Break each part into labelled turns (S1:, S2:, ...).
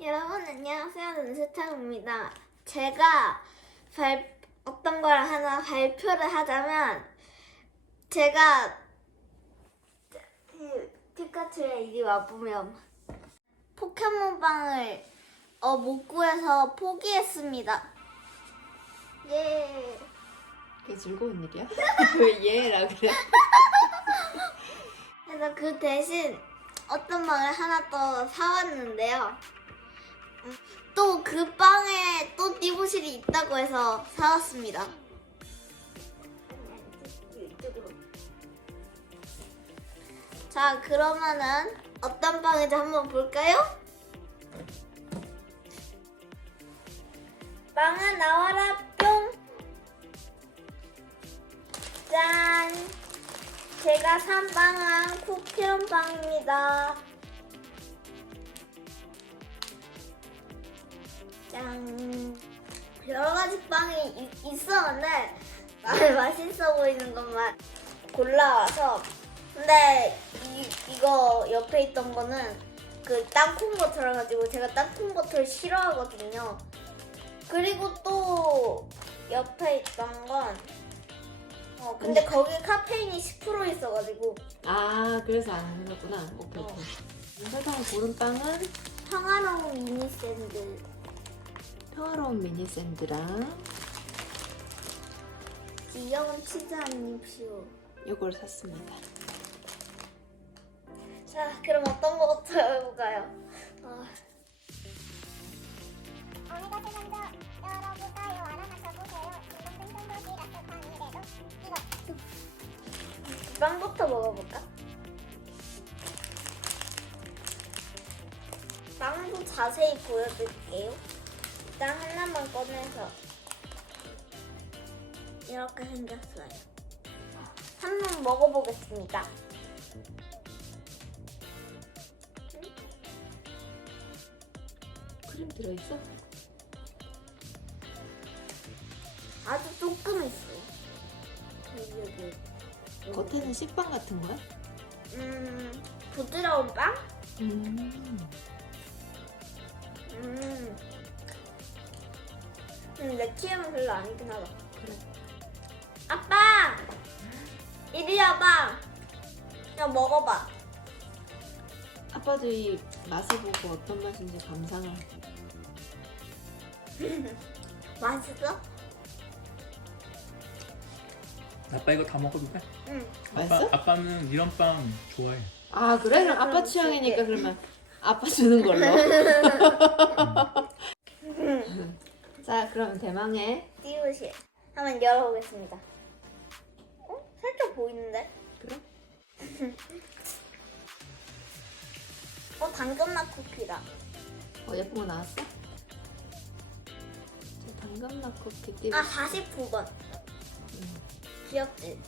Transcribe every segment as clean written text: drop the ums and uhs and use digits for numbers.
S1: 여러분 안녕하세요. 눈세탁입니다. 제가 어떤 걸 하나 발표를 하자면 제가 피카츄에 이리 와보면 포켓몬빵을 못 구해서 포기했습니다. 예.
S2: 그게 즐거운 일이야? 왜 얘라 그래?
S1: 그래서 그 대신 어떤 빵을 하나 더 사왔는데요. 또 그 빵에 또 띠부실이 있다고 해서 사왔습니다. 자, 그러면은 어떤 빵인지 한번 볼까요? 빵아 나와라 뿅! 짠! 제가 산 빵은 쿠키런 빵입니다. 짠! 여러 가지 빵이 있었는데 맛있어 보이는 것만 골라와서 근데 이거 옆에 있던 거는 그 땅콩버터라 가지고 제가 땅콩버터를 싫어하거든요. 그리고 또 옆에 있던 건 근데 거기 카페인이 10% 있어가지고
S2: 아 그래서 안 해봤구나. 오케이. 설탕을 고른 빵은
S1: 평화로운 미니 샌드.
S2: 평화로운 미니 샌드랑
S1: 귀여운 치즈 한 입쇼.
S2: 이걸 샀습니다.
S1: 자, 그럼 어떤 거부터 해볼까요?
S3: 어느 것을 먼저 열어볼까요? 알아맞혀보세요. 이것은 동그랗게 따뜻한 이래도 이거
S1: 빵부터 먹어볼까? 빵도 자세히 보여드릴게요. 일단 하나만 꺼내서 이렇게 생겼어요. 한번 먹어보겠습니다.
S2: 크림 들어있어?
S1: 아주 조금 있어요. 여기.
S2: 겉에는 식빵 같은 거야?
S1: 부드러운 빵? 내 취향은 별로 아니긴 하다.
S2: 그래.
S1: 아빠! 이리 와봐. 그냥 먹어봐.
S2: 아빠도 이 맛을 보고 어떤 맛인지 감상을.
S1: 맛있어?
S4: 아빠 이거 다 먹어도 돼?
S1: 응.
S2: 맛있어?
S4: 아빠는 이런 빵 좋아해.
S2: 아 그래? 그럼 아빠
S1: 그럼
S2: 취향이니까
S1: 줄게.
S2: 그러면 아빠 주는 걸로. 자 그러면 대망의
S1: 띠우실. 한번 열어보겠습니다. 살짝 보이는데?
S2: 그래?
S1: 당근맛 쿠키다.
S2: 예쁜 거 나왔어? 저 당근맛 쿠키 띠.
S1: 49번. 귀엽지?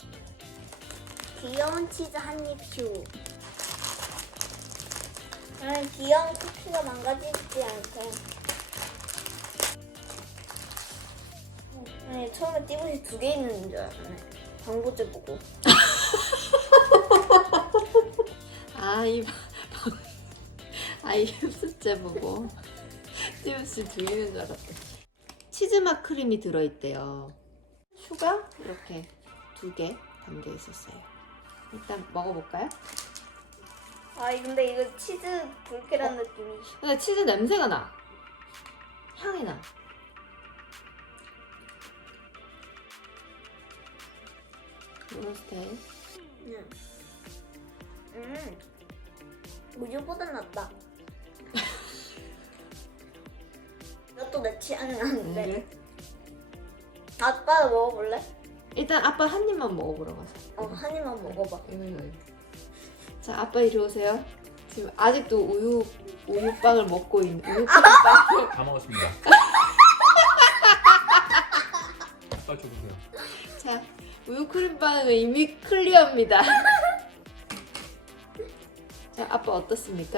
S1: 귀여운 치즈 한입쇼. 귀여운 쿠키가 망가지지 않게. 처음에 띠부시 2개 있는 줄 알았네. 광고제 보고.
S2: 아이 흡수제 보고 띠우씨 두이는 줄 알았대. 치즈맛 크림이 들어있대요. 슈가 이렇게 2개 담겨 있었어요. 일단 먹어볼까요?
S1: 근데 이거 치즈 불쾌한 느낌이.
S2: 근데 치즈 냄새가 나. 향이 나. 이런 스타일.
S1: 우유보다 낫다. 이것도 내 취향이 나는데.
S2: 그래?
S1: 아빠도 먹어볼래?
S2: 일단 아빠 한 입만 먹어보러 가자.
S1: 한 입만 먹어봐.
S2: 이거. 자 아빠 이리 오세요. 지금 아직도 우유빵을 먹고 있는 우유빵.
S4: 다 먹었습니다. 아빠 줘보세요.
S2: 자 우유 크림빵은 이미 클리어입니다. 자 아빠 어떻습니까?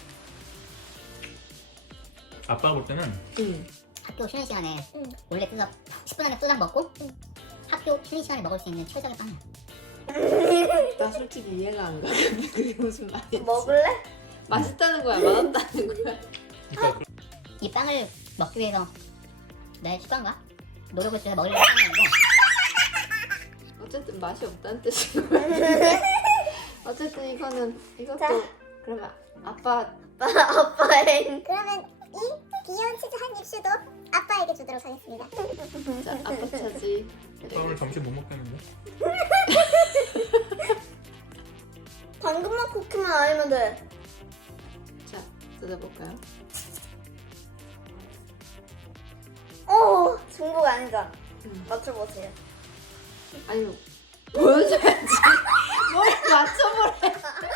S4: 아빠가 볼 때는
S3: 학교 쉬는 시간에
S1: 응.
S3: 원래 뜯어 10분 안에 뜯어 먹고 학교 쉬는 시간에 먹을 수 있는 최적의 빵이야.
S2: 나 솔직히 이해가 안 가. 그게 무슨 말이지?
S1: 먹을래?
S2: 맛있다는 거야, 맛없다는 거야?
S4: 그러니까
S3: 이 빵을 먹기 위해서 내 습관과 노력을 통해서 먹으려고 하는 거고
S2: 어쨌든 맛이 없다는 뜻이고. 어쨌든 이것도
S1: 자.
S2: 그러면 아빠
S1: 아빠의
S5: 그러면 이 귀여운 치즈 한 입술도 아빠에게 주도록 하겠습니다.
S2: 자, 아빠 차지.
S4: 아빠 오늘 점심 못 먹겠는데?
S1: 당근맛 쿠키만 아니면 돼.
S2: 자, 뜯어볼까요?
S1: 중국 아니죠?
S2: 음.
S1: 맞춰보세요.
S2: 아니 보여줘야지. 뭘 맞춰보래.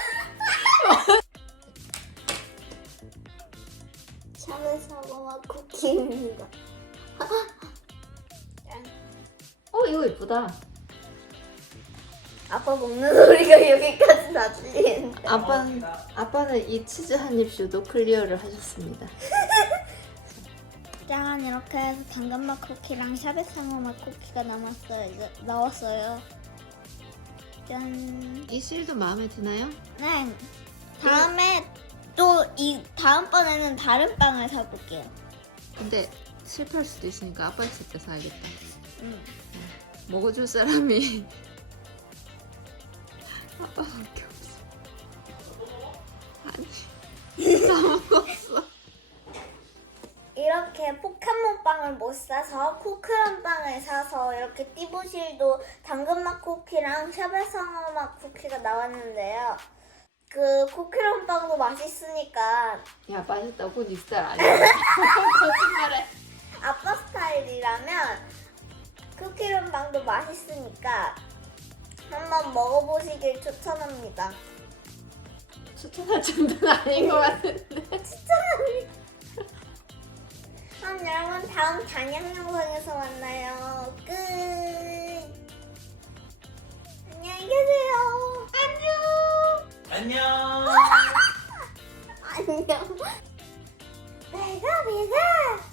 S1: 샤브 사과맛 쿠키입니다.
S2: 이거 예쁘다.
S1: 아빠 먹는 소리가 여기까지 다 들리는데.
S2: 아빠는 이 치즈 한 입쇼도 클리어를 하셨습니다.
S1: 짠, 이렇게 해서 당근맛 쿠키랑 샤베상어맛 쿠키가 나왔어요. 짠.
S2: 이 실도 마음에 드나요?
S1: 네. 다음에 또 다음번에는 다른 빵을 사볼게요.
S2: 근데 실패할 수도 있으니까 아빠 있을 때 사야겠다.
S1: 응.
S2: 먹어줄 사람이 아빠밖에 없어. 아니, 다 먹었어.
S1: 이렇게 포켓몬 빵을 못 사서 쿠크런 빵을 사서 이렇게 띠부실도 당근맛 쿠키랑 샤베상어맛 쿠키가 나왔는데요. 그 쿠크런 빵도 맛있으니까
S2: 야, 맛있다고 네 스타일 아니야. 거짓말해.
S1: 아빠 스타일이라면 쿠키런 빵도 맛있으니까 한번 먹어보시길 추천합니다.
S2: 추천할 정도는 아닌 것 같은데.
S1: 그럼 여러분 다음 단양 영상에서 만나요. 끝. 안녕히 계세요.
S4: 안녕.
S1: 안녕. 내가